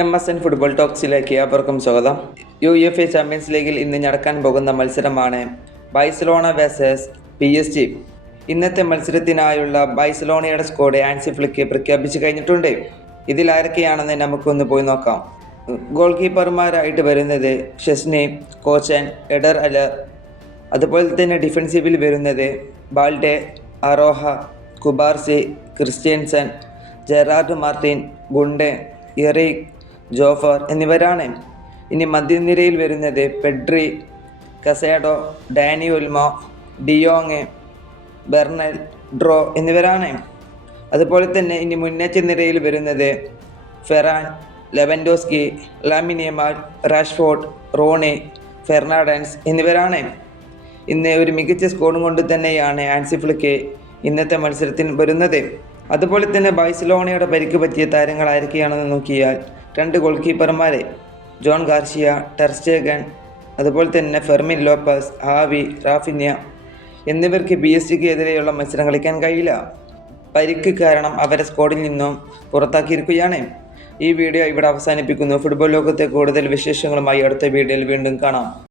M S N football ടോക്സിലേക്ക് ഏവർക്കും സ്വാഗതം. യു എഫ് എ ചാമ്പ്യൻസ് ലീഗിൽ ഇന്ന് നടക്കാൻ പോകുന്ന മത്സരമാണ് Barcelona versus P S G ഇന്നത്തെ മത്സരത്തിനായുള്ള ബൈസലോണയുടെ സ്കോഡ് ആൻസി ഫ്ലിക്ക് പ്രഖ്യാപിച്ചു കഴിഞ്ഞിട്ടുണ്ട്. ഇതിലാരൊക്കെയാണെന്ന് നമുക്കൊന്ന് പോയി നോക്കാം. ഗോൾ കീപ്പർമാരായിട്ട് വരുന്നത് ഷെസ്നി കോച്ചൻ എഡർ അലർ അതുപോലെ തന്നെ ഡിഫൻസീവിൽ വരുന്നത് Balde Araujo Cubarsi Christensen Gerard Martin Kounde Eric Jofar എന്നിവരാണ്. ഇനി മധ്യനിരയിൽ വരുന്നത് Pedri Casado Dani Olmo de Jong Bernal Dro എന്നിവരാണ്. അതുപോലെ തന്നെ ഇനി മുന്നേറ്റ നിരയിൽ വരുന്നത് Ferran Lewandowski Lamine Yamal Rashford Roony Fernandes എന്നിവരാണ്. ഇന്ന് ഒരു മികച്ച സ്കോറും കൊണ്ട് തന്നെയാണ് ആൻസിഫ്ലിക്ക് ഇന്നത്തെ മത്സരത്തിൽ വരുന്നത്. അതുപോലെ തന്നെ ബാഴ്സലോണയുടെ പരിക്ക് പറ്റിയ താരങ്ങൾ ആരൊക്കെയാണെന്ന് നോക്കിയാൽ രണ്ട് ഗോൾ കീപ്പർമാരെ ജോൺ ഗാർഷിയ ടെർസ്റ്റേഗൻ അതുപോലെ തന്നെ ഫെർമിൻ ലോപ്പസ് ഹാവി റാഫിന്യ എന്നിവർക്ക് ബി എസ് ജിക്ക് എതിരെയുള്ള മത്സരം കളിക്കാൻ കഴിയില്ല. പരിക്ക് കാരണം അവരെ സ്ക്വാഡിൽ നിന്നും പുറത്താക്കിയിരിക്കുകയാണ്. ഈ വീഡിയോ ഇവിടെ അവസാനിപ്പിക്കുന്നു. ഫുട്ബോൾ ലോകത്തെ കൂടുതൽ വിശേഷങ്ങളുമായി അടുത്ത വീഡിയോയിൽ വീണ്ടും കാണാം.